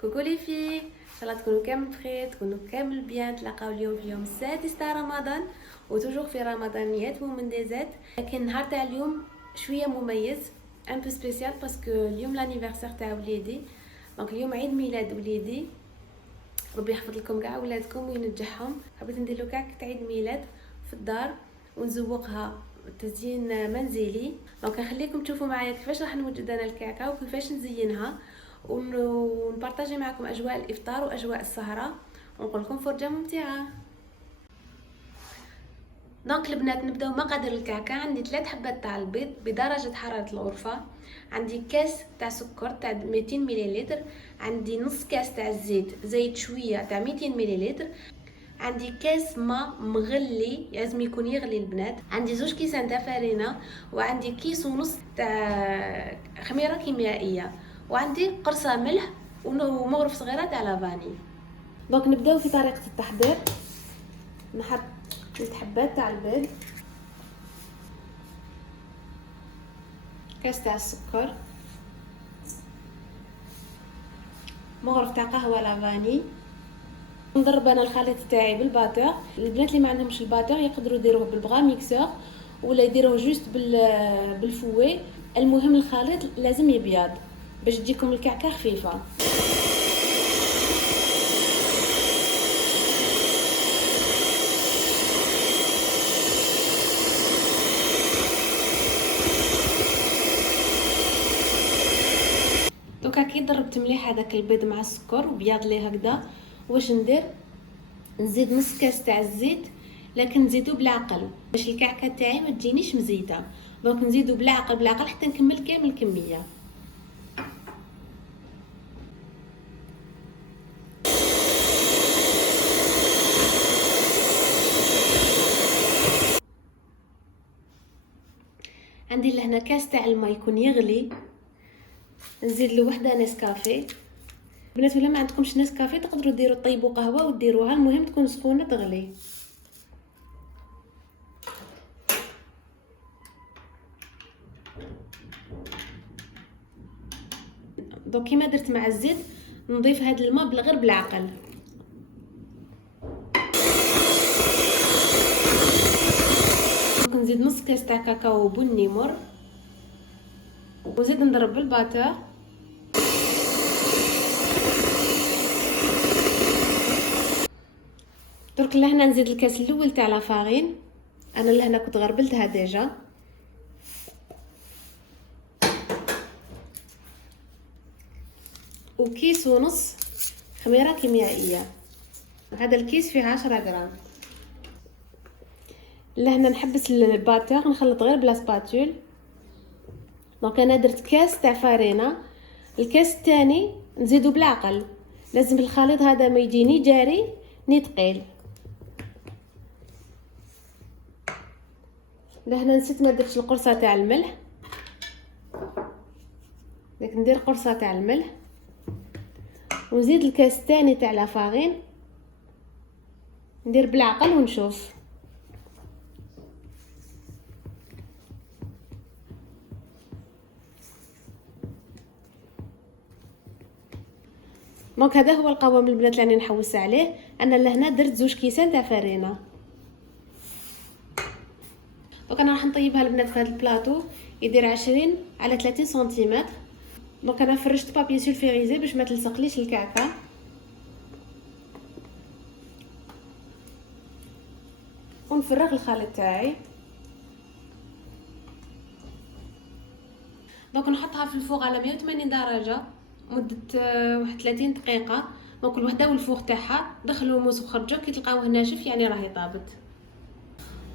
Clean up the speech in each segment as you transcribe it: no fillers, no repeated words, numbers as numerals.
كوكو لي في، ان شاء الله تكونوا كامل بخير، تكونوا كامل بيان. تلاقاو اليوم في اليوم السادس تاع رمضان، وتوجور في رمضانيات ومن ديزات. لكن النهار تاع اليوم شويه مميز، ان بو سبيسيال، باسكو اليوم لانيفرسير تاع وليدي. دونك اليوم عيد ميلاد وليدي، ربي يحفظ لكم كاع ولادكم وينجحهم. حبيت ندير له كعكه عيد ميلاد في الدار ونزوقها تزيين منزلي. دونك نخليكم تشوفوا معايا كيفاش راح نوجد انا الكعكه وكيفاش نزينها، ونبارطاجي معكم اجواء الافطار واجواء السهره، ونقول لكم فرجه ممتعه. دونك البنات نبداو مقادير الكعكه. عندي 3 حبات تاع البيض بدرجه حراره الغرفه، عندي كاس تاع سكر تاع 200 ملل، عندي نص كاس تاع زيت شويه تاع 200 ملل، عندي كاس ماء مغلي لازم يكون يغلي البنات، عندي 2 كيسان تاع فرينه، وعندي كيس ونص تاع خميره كيميائيه، وعندي قرصه ملح ومغرف صغيره تاع لافاني. دونك نبداو في طريقه التحضير. نحط 3 حبات تاع البيض، كاس تاع السكر، مغرف تاع قهوه لافاني. نضرب انا الخليط تاعي بالباتور. البنات اللي ما عندهمش الباتور يقدروا يديروه بالبغا ميكسور، ولا يديروه جوست بالفوي. المهم الخليط لازم يبيض باش تجيكم الكعكه خفيفه. دوكا كي ضربت مليح هذاك البيض مع السكر وبياض ليه هكذا، واش ندير؟ نزيد نص كاس تاع الزيت، لكن نزيدو بالعقل باش الكعكه تاعي ما تجينيش مزيته. دونك نزيدو بالعقل حتى نكمل كامل الكميه. عندي لهنا كاس تاع الماء يكون يغلي، نزيد له وحده نسكافيه. بنات ولا ما عندكمش نسكافيه تقدروا ديروا طيبوا قهوه وديروها، المهم تكون سخونه تغلي. دونك كيما درت مع الزيت نضيف هذا الماء غير بالعقل. نزيد نص كاس تاع كاكاو بني مر، وزيد نضرب بالباتور. درك لهنا نزيد الكاس الاول تاع لافارين، انا لهنا كنت غربلتها ديجا. وكيس ونص خميره كيميائيه، هذا الكيس فيه 10 غرام. لهنا نحبس الباتور نخلط غير بلا سباتول. دونك انا درت كاس تاع فرينه، الكاس الثاني نزيدو بالعقل، لازم الخليط هذا ما يجيني جاري ني ثقيل. لهنا نسيت ما درتش القرصه تاع الملح، لكن ندير قرصه تاع الملح، ونزيد الكاس الثاني تاع لافارين، ندير بالعقل ونشوف. دونك هذا هو القوام البنات اللي راني نحوس عليه. انا لهنا درت 2 كيسان تاع فرينه. دونك انا راح نطيبها البنات في هذا البلاطو يدير 20 على 30 سنتيمتر. دونك انا فرشت بابي سولفيريزي باش ما تلصقليش الكعكه. ونفرغ الخليط تاعي. دونك نحطها في الفوغ على 180 درجه مده 31 دقيقه. دونك الوحده والفوغ تاعها دخلوا موس وخرجوا، كي تلقاوه ناشف يعني راهي طابت.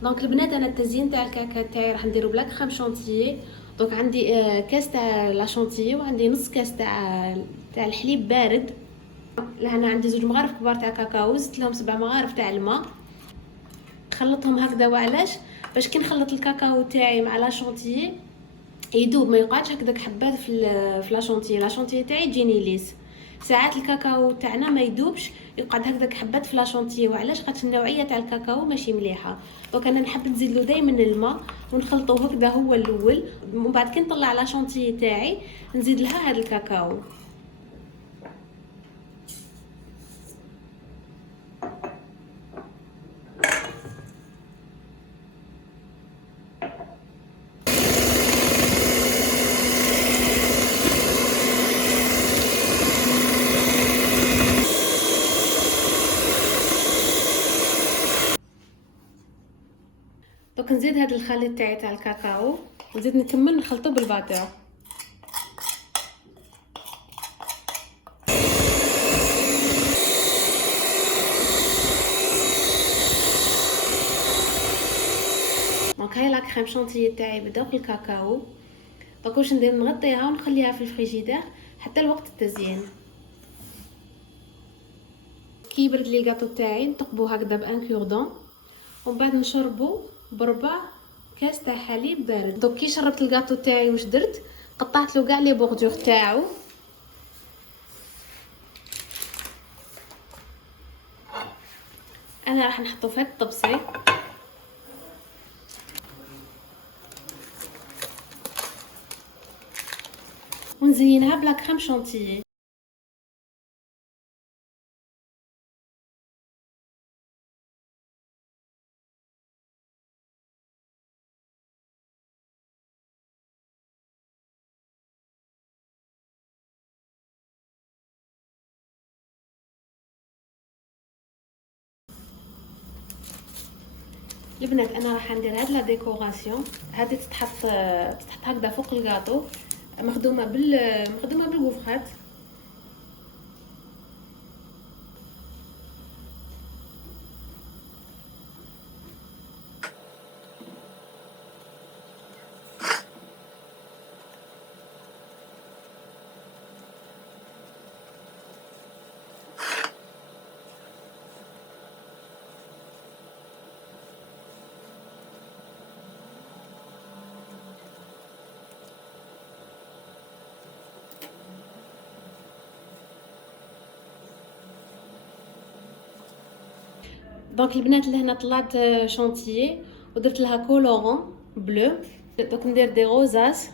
دونك البنات انا التزيين تاع الكعكه تاعي راح نديرو بلا كريم شونتيي. دونك عندي كاس تاع لا شونتيي، وعندي نص كاس تاع الحليب بارد. لهنا عندي 2 مغارف كبار تاع كاكاو، زدت لهم 7 مغارف تاع الماء، خلطهم هكذا. وعلاش؟ باش كي نخلط الكاكاو تاعي مع لا شونتيي يدوب، ما يقعدش هكذاك حبات في لا شونتيي. لا شونتيي تاعي تجيني ليس. ساعات الكاكاو تاعنا ما يدوبش، يقعد هكذاك حبات في لا شونتيي. وعلاش؟ خاطر النوعيه تاع الكاكاو ماشي مليحه. دونك انا نحب نزيد له دائما الماء ونخلطه هكذا هو الاول، ومن بعد كي نطلع لا شونتيي تاعي نزيد لها هذا الكاكاو. دونك نزيد هذا الخليط تاع الكاكاو ونزيد نكمل نخلطه بالباتور. دونك هاي لا كريم شانتيي تاعي بدوق الكاكاو. دونك واش ندير نغطيها ونخليها في الفريجيدير حتى الوقت التزيين. كي يبرد لي الكاطو تاعي نثقبو هكذا بان كوردون ومن بعد نشربو بربع كاس تاع حليب بارد. دونك كي شربت الكاطو تاعي واش درت؟ قطعت له كاع لي بوردور تاعو. انا راح نحطو في هاد الطبسي ونزينها بلا كريم شانتيي. البنات انا راح ندير هاد لا ديكوراسيون هادي تتحط هكذا فوق الكاطو مخدومه بالكوفرات. دونك البنات لهنا طلعت شانتيي ودرت لها كولورون بلو. دونك ندير دي غوزاس.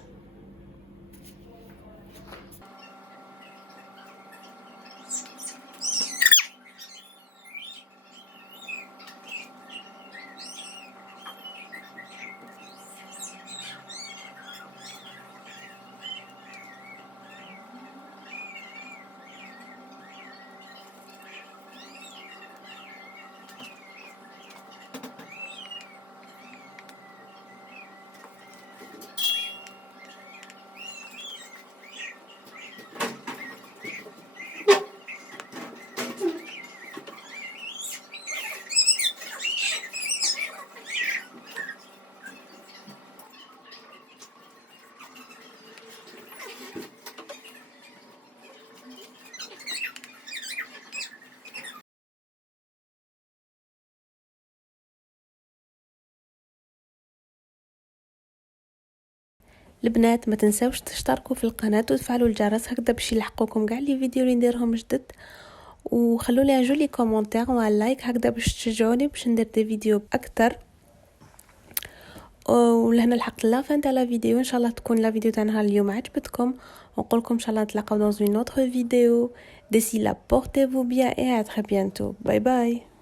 البنات ما تنساوش تشتركوا في القناه وتفعلوا الجرس هكذا باش يلحقوكم كاع لي فيديو اللي نديرهم جدد، وخلوا لي جولي كومونتير وعلى لايك هكذا باش تشجعوني باش ندير دي فيديو اكثر. ولهنا لحقت لا فان تاع لا فيديو. ان شاء الله تكون لا فيديو تاع نهار اليوم عجبتكم ونقول لكم ان شاء الله نتلاقاو dans une autre vidéo. D'ici là, portez-vous bien et à très bientôt. Bye bye.